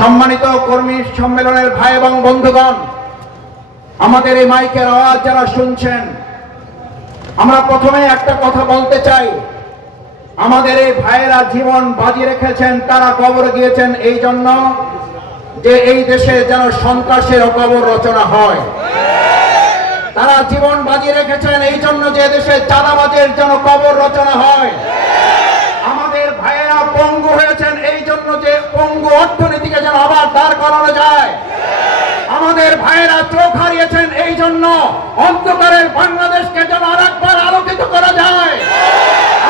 সম্মানিত কর্মী সম্মেলনের ভাই এবং বন্ধুগণ, আমাদের এই মাইকের আওয়াজ যারা শুনছেন, আমরা প্রথমে একটা কথা বলতে চাই। আমাদের এই ভাইয়েরা জীবন বাজি রেখেছেন, তারা কবর গিয়েছেন এই জন্য যে এই দেশে যেন সন্ত্রাসের কবর রচনা হয়। তারা জীবন বাজি রেখেছেন এই জন্য যে দেশে চাঁদাবাজের যেন কবর রচনা হয়। আমাদের ভাইয়েরা পঙ্গু হয়েছেন এই জন্য যে অর্থনীতিকে যেন আবার দাঁড় করানো যায়। আমাদের ভাইয়েরা চোখ হারিয়েছেন এই জন্য অন্ধকারের বাংলাদেশকে যেন আরেকবার আলোকিত করা যায়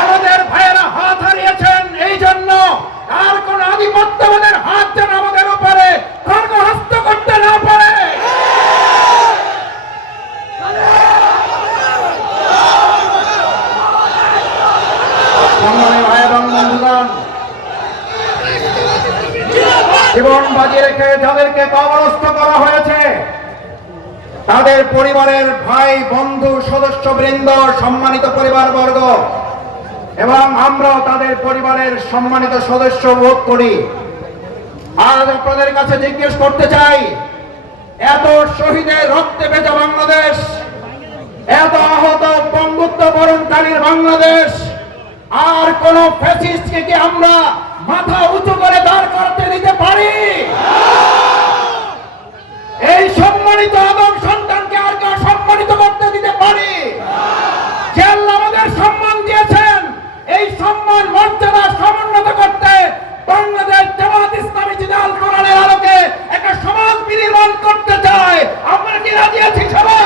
আমাদের ভাইয়েরা হাত হারিয়েছেন এই জন্য আর কোন আধিপত্যবাদের হাত যেন আমাদের উপরে খর্গহস্ত করতে না পারে সংগ্রামী ভাই এবং বন্ধুগণ জীবন বাজি রেখে যাদেরকে কবরস্থ করা হয়েছে তাদের পরিবারের ভাই, বন্ধু সদস্য বৃন্দ সম্মানিত পরিবার বর্গ এবং আমরাও তাদের পরিবারের সম্মানিত সদস্য বোধ করি। আজ আপনাদের কাছে জিজ্ঞেস করতে চাই, এত শহীদের রক্তে ভেজা বাংলাদেশ, এত আহত বঙ্গুত্ব বরণকারীর বাংলাদেশ, আর কোন ফ্যাসিস্টকে কি আমরা মাথা উঁচু করে দাঁড় করতে দিতে পারি? এই সম্মানিত আদম সন্তানকে আর কেউ সম্মানিত করতে দিতে পারি যে আল্লাহ আমাদের সম্মান দিয়েছেন এই সম্মান মর্যাদা সমুন্নত করতে সমাজ বিনির্মাণ করতে চায়। আমরা কি রাজি আছি সবাই?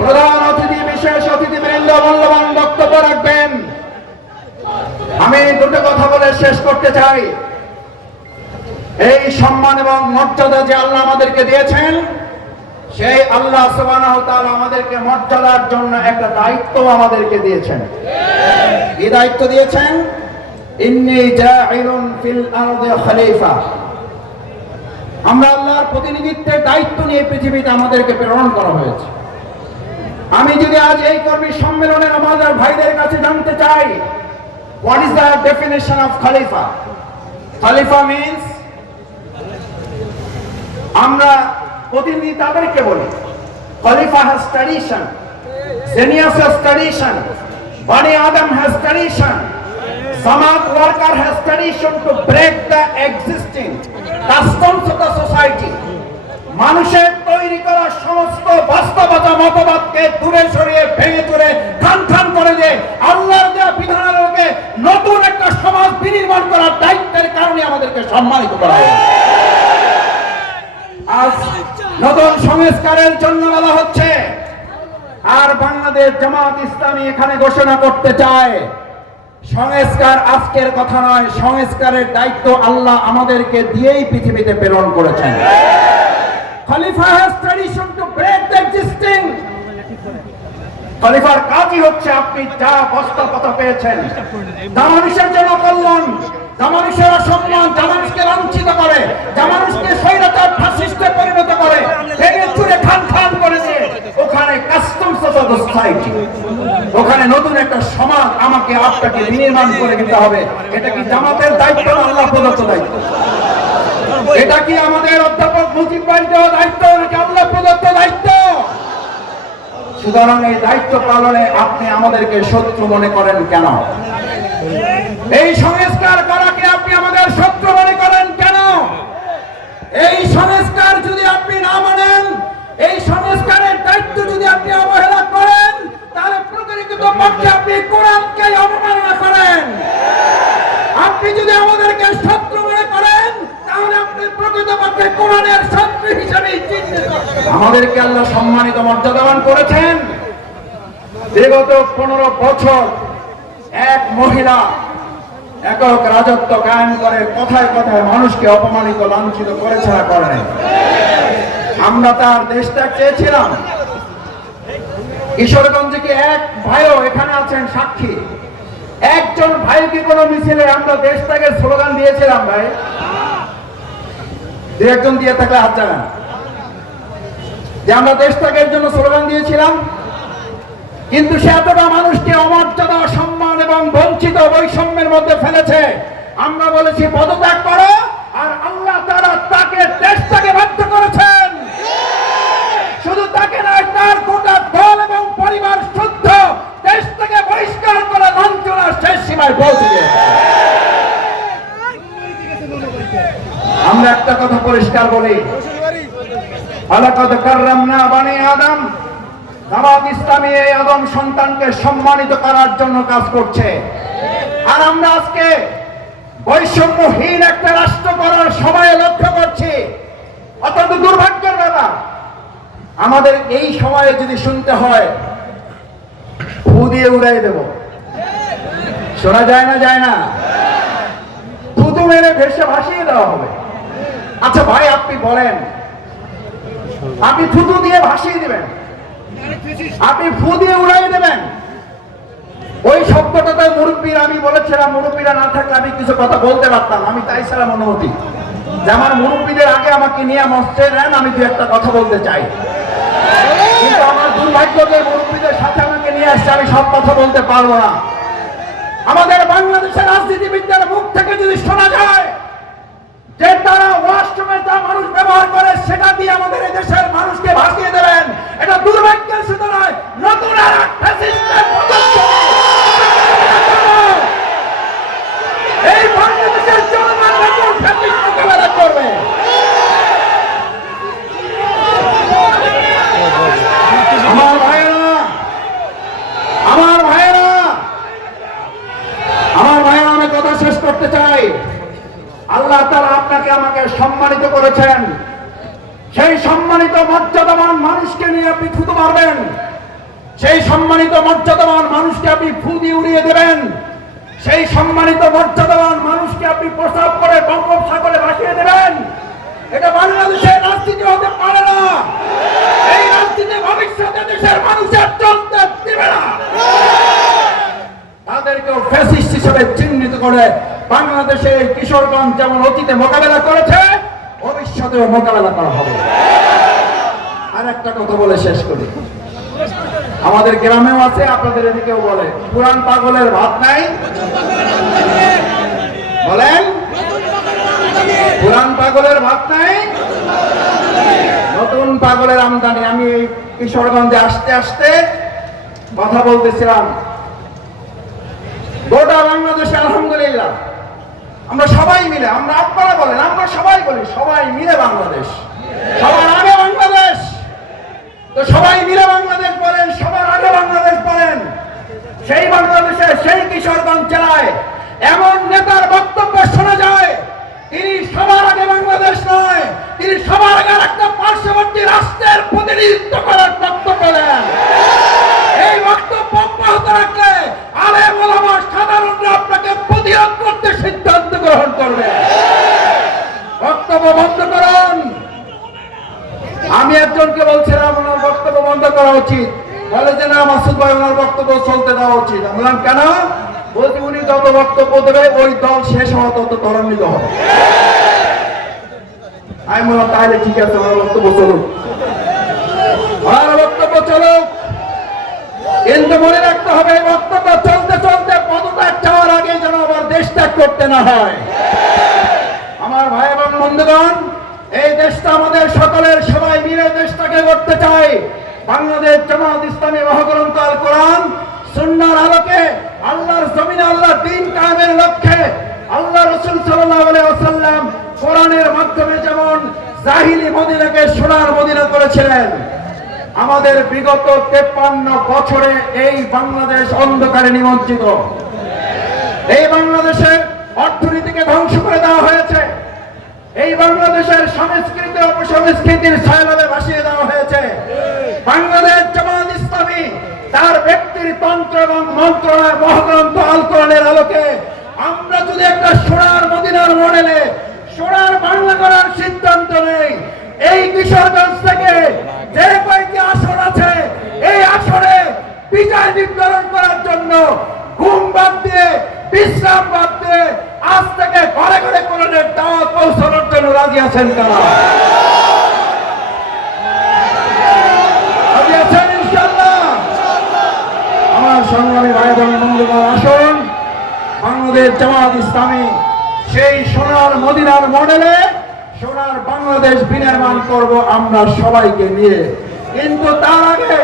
প্রধান অতিথি, বিশেষ অতিথিবৃন্দ, মূল্যবান বক্তব্য রাখবেন। আমি দুটো কথা বলে শেষ করতে চাই। এই সম্মান এবং মর্যাদা যে আল্লাহ আমাদেরকে দিয়েছেন, সেই আল্লাহ সুবহানাহু তাআলা আমাদেরকে মর্যাদার জন্য একটা দায়িত্ব আমাদেরকে দিয়েছেন। কি দায়িত্ব দিয়েছেন? ইন্নী জাইলুন ফিল আরদি খলিফা। আমরা আল্লাহর প্রতিনিধিত্বের দায়িত্ব নিয়ে পৃথিবীতে আমাদেরকে প্রেরণ করা হয়েছে। আমি যদি আজ এই কর্মী সম্মেলনের আমাদের ভাইদের কাছে জানতে চাই what is the definition of খলিফা? খলিফা মিন্স আমরা প্রতিনিধি তাদেরকে বলি, খলিফা has tradition Zenius has tradition. Bani Adam has tradition. Samat worker has tradition to break the existing, customs of the society. মানুষের তৈরি করা সমস্ত বাস্তবতা মতবাদকে দূরে সরিয়ে ভেঙে চুরে খান খান করে যে আল্লাহর দেওয়া বিধানের নতুন একটা সমাজ বিনির্মাণ করার দায়িত্বের কারণে আমাদেরকে সম্মানিত করা হয় আজ নতুন সংস্কারের জন্য বলা হচ্ছে, আর বাংলাদেশ জামাত ইসলামী এখানে ঘোষণা করতে চায়, সংস্কার আজকের কথা নয়, সংস্কারের দায়িত্ব আল্লাহ আমাদেরকে দিয়েই পৃথিবীতে প্রেরণ করেছেন। খলিফা has tradition to break the existing খলিফার কাজই হচ্ছে আপনি যা বস্তা কথা পেয়েছেন। যা জন্য কল্যাণ লাঞ্ছিত করে খান খান করে দিয়ে ওখানে কাস্টমস ওখানে নতুন একটা সমাজ আমাকে আপনাকে করে দিতে হবে। এটা কি জামাতের দায়িত্ব আল্লাহ প্রদত্ত দায়িত্ব? এটা কি আমাদের অধ্যাপক মুজিব ভাই দেওয়া দায়িত্ব নাকি আল্লাহ প্রদত্ত দায়িত্ব? সুতরাং এই দায়িত্ব পালনে আপনি আমাদেরকে শত্রু মনে করেন কেন? এই সংস্কার করাকে আপনি আমাদের শত্রু মনে করেন কেন এই সংস্কার যদি আপনি না মানেন এই সংস্কারের দায়িত্ব যদি আপনি অবহেলা করেন তাহলে প্রকৃত পক্ষে আপনি কোরআনকে অবমাননা করেন আপনি যদি আমাদেরকে শত্রু মনে করেন তাহলে আপনি প্রকৃত পক্ষে কোরআনের শত্রু হিসেবে চিহ্নিত আমাদেরকে আল্লাহ সম্মানিত মর্যাদাবান করেছেন। বিগত পনেরো বছর এক মহিলা একক রাজত্ব কায়েম করে কথায় কথায় মানুষকে অপমানিত, লাঞ্ছিত করে ছাড়া করে নাই। আমরা তার দেশটা চেয়েছিলাম। কিশোরগঞ্জে কি এক ভাইও এখানে আছেন সাক্ষী? একজন ভাই কি কোনো মিছিলে আমরা দেশ থেকে স্লোগান দিয়েছিলাম ভাই? দু একজন দিয়ে থাকলে হাত জানান যে আমরা দেশটাকের জন্য স্লোগান দিয়েছিলাম, কিন্তু সে এতটা মানুষকে অমর্যাদা, সম্মান এবং বঞ্চিত বৈষম্যের মধ্যে ফেলেছে। আমরা বলেছি, পদত্যাগ করো, আর আল্লাহ তারা তাকে দেশটাকে বাধ্য করেছেন। শুধু তাকে নয়, তার গোটা দল এবং পরিবার শুদ্ধ দেশ থেকে বহিষ্কার করে লাঞ্ছনার শেষ সীমায় পৌঁছে আমরা একটা কথা পরিষ্কার বলি আলাকাদ কাররামনা বানি আদম। জামাত ইসলামী এই আদম সন্তানকে সম্মানিত করার জন্য কাজ করছে। আর আমরা আজকে বৈষম্যহীন একটা রাষ্ট্র করার সময় লক্ষ্য করছি। অত্যন্ত দুর্ভাগ্যের ব্যাপার। আমাদের এই সময়ে যদি শুনতে হয়, ফু দিয়ে উড়াই দেব। শোনা যায় না যায় না? থুতু মেরে ভেসে ভাসিয়ে দেওয়া হবে। আচ্ছা ভাই, আপনি বলেন আপনি থুতু দিয়ে ভাসিয়ে দেবেন। আপনি ফু দিয়ে উড়াই দেবেন। ওই শব্দটাতে মুরব্বীর, আমি বলেছিলাম, মুরব্বীরা না থাকলে আমি কিছু কথা বলতে পারতাম। আমি তাই ছিলাম অনুমতি। যে আমার মুরব্বীদের আগে আমাকে নিয়ে মস্তে নেন, আমি দু একটা কথা বলতে চাই। আমার দুর্ভাগ্য যে মুরব্বীদের সাথে আমাকে নিয়ে আসছে, আমি সব কথা বলতে পারব না। আমাদের বাংলাদেশের রাজনীতিবিদদের মুখ থেকে যদি শোনা যায় যে তারা ওয়াশরুমে যা মানুষ ব্যবহার করে, সেটা দিয়ে আমাদের এই দেশের মানুষকে ভাসিয়ে দেবেন। এটা দুর্ভাগ্যের নয়, নতুন আর এক ফ্যাসিস্টের পতন। এই বাংলাদেশের জনগণ নতুন ফ্যাসিস্ট মোকাবেলা করবে আমার ভাইয়েরা আমার ভাইয়েরা আমার ভাইয়েরা আমি কথা শেষ করতে চাই আল্লাহ তারা আপনাকে আমাকে সম্মানিত করেছেন সেই সম্মানিত মর্যাদাবান মানুষকে নিয়ে আপনি থুতু মারবেন। সেই সম্মানিত মর্যাদাবান মানুষকে আপনি ফু দিয়ে উড়িয়ে দেবেন। সেই সম্মানিত মর্যাদাবান মানুষকে আপনি প্রস্তাব করে বঙ্গোপসাগরে ভাসিয়ে দেবেন। এটা বাংলাদেশের রাজনীতি হতে পারে না। এই রাজনীতি ভবিষ্যতে দেশের মানুষের চলতে দিবে না। তাদেরকেও ফ্যাসিস্ট হিসেবে চিহ্নিত করে বাংলাদেশে কিশোরগঞ্জ যেমন অতীতে মোকাবেলা করেছে, ভবিষ্যতেও মোকাবেলা করা হবে। আর একটা কথা বলে শেষ করি। আমাদের গ্রামেও আছে, আপনাদের এদিকেও বলে। পুরান পাগলের ভাত নাই? বলেন? পুরান পাগলের ভাত নাই? নতুন পাগলের আমদানি। আমি এই কিশোরগঞ্জে আসতে আসতে কথা বলতেছিলাম। গোটা বাংলাদেশে আলহামদুলিল্লাহ। আমরা সবাই মিলে, আমরা আপনারা বলেন, আমরা সবাই বলি, সবাই মিলে বাংলাদেশ। সবার আগে তো সবাই মিলে বাংলাদেশ বলেন, সবার আগে বাংলাদেশ বলেন। সেই বাংলাদেশে সেই কিশোরগঞ্জ জেলায় এমন নেতার বক্তব্য শোনা যায়, তিনি সবার আগে বাংলাদেশ নয়, তিনি সবার আগে একটা পার্শ্ববর্তী রাষ্ট্রের প্রতিনিধিত্ব করার বক্তব্য দেন। এই বক্তব্য অব্যাহত রাখলে আলেম ওলামা সাধারণরা আপনাকে প্রতিরোধ করতে সিদ্ধান্ত গ্রহণ করবে। বক্তব্য বন্ধ করুন। আমি একজনকে বলছিলাম করা উচিত। বলে যে, না, মাসুদ ভাই, ওনার বক্তব্য চলতে দেওয়া উচিত। বললাম, কেন? বলছি, উনি যত বক্তব্য দেবে, ওই দল শেষ হওয়া তত ত্বরান্বিত হবে। আমি বললাম, তাহলে ঠিক আছে, ওনার বক্তব্য চলুক। ওনার বক্তব্য চলুক। কিন্তু মনে রাখতে হবে বক্তব্য চলতে চলতে পদত্যাগ চাওয়ার আগে যেন আবার দেশ ত্যাগ করতে না হয়। আমার ভাই এবং বন্ধুগণ, এই দেশটা আমাদের সকলের সবাই মিলে দেশটাকে করতে চাই। বাংলাদেশ জামাত ইসলামী মহাগ্রন্থ আল কোরআন সুন্নার আলোকে আল্লাহর জমিনে আল্লাহ দিন কায়েমের লক্ষ্যে আল্লাহ রসুল সাল্লাম কোরআনের মাধ্যমে যেমন জাহিলি মদিনাকে সোনার মদিনা করেছিলেন, আমাদের বিগত তেপ্পান্ন বছরে এই বাংলাদেশ অন্ধকারে নিমজ্জিত। এই বাংলাদেশের অর্থনীতিকে ধ্বংস করে দেওয়া হয়েছে। এই বাংলাদেশের সংস্কৃতি অপসংস্কৃতির ছায়ালাবে ভাসিয়ে দেওয়া হয়েছে। বাংলাদেশ জামাত ইসলামী তার ব্যক্তির তন্ত্র এবং মন্ত্রণার মহাগ্রন্থ আল কোরআনের আলোকে আমরা যদি একটা সোনার মদিনার মডেলে সোনার বাংলা করার সিদ্ধান্ত নেই, এই কিশোরগঞ্জ থেকে যে কয়েকটি আসন আছে, এই আসনে বিজয় নির্ধারণ করার জন্য ঘুম বাদ দিয়ে, বিশ্রাম বাদ দিয়ে আজ থেকে ঘরে ঘরে কোরআনের দাওয়াত পৌঁছানোর জন্য রাজি আছেন কারা রাজি আছেন ইনশাআল্লাহ আমার সংগ্রামী ভাই বন্ধুগণ, আসুন। বাংলাদেশ জামাত ইসলামী সেই সোনার মদিনার মডেলে সোনার বাংলাদেশ বিনির্মাণ করব আমরা সবাইকে নিয়ে। কিন্তু তার আগে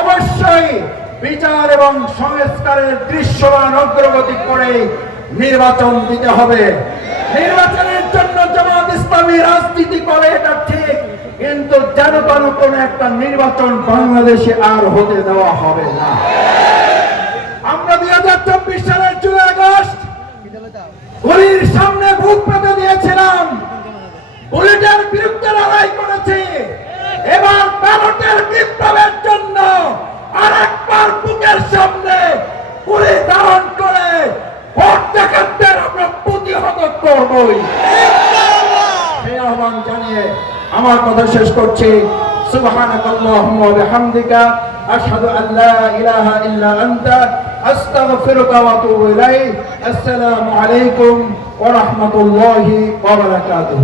অবশ্যই বিচার এবং সংস্কারের দৃশ্যমান অগ্রগতি করে নির্বাচন দিতে হবে। নির্বাচনের জন্য জামাত ইসলামী রাজনীতি করে, এটা ঠিক। কিন্তু যেন কোনো একটা নির্বাচন বাংলাদেশে আর হতে দেওয়া হবে না। গুলির সামনে বুক পেতে দিয়েছিলাম। বুলেটের বিরুদ্ধে লড়াই করেছি। এবার ব্যালটের বিপ্লবের জন্য আরেকবার বুকের সামনে গুলি ধারণ করে ভোট ডাকাতদের আমরা প্রতিহত করবই। সেই আহ্বান জানিয়ে আমার কথা শেষ করছি। সুবহানাকাল্লাহুম্মা ওয়া বিহামদিকা। আশহাদু আল্লা ইলাহা ইল্লা আনতা। أستغفرك وأتوب إليك. السلام عليكم ورحمة الله وبركاته.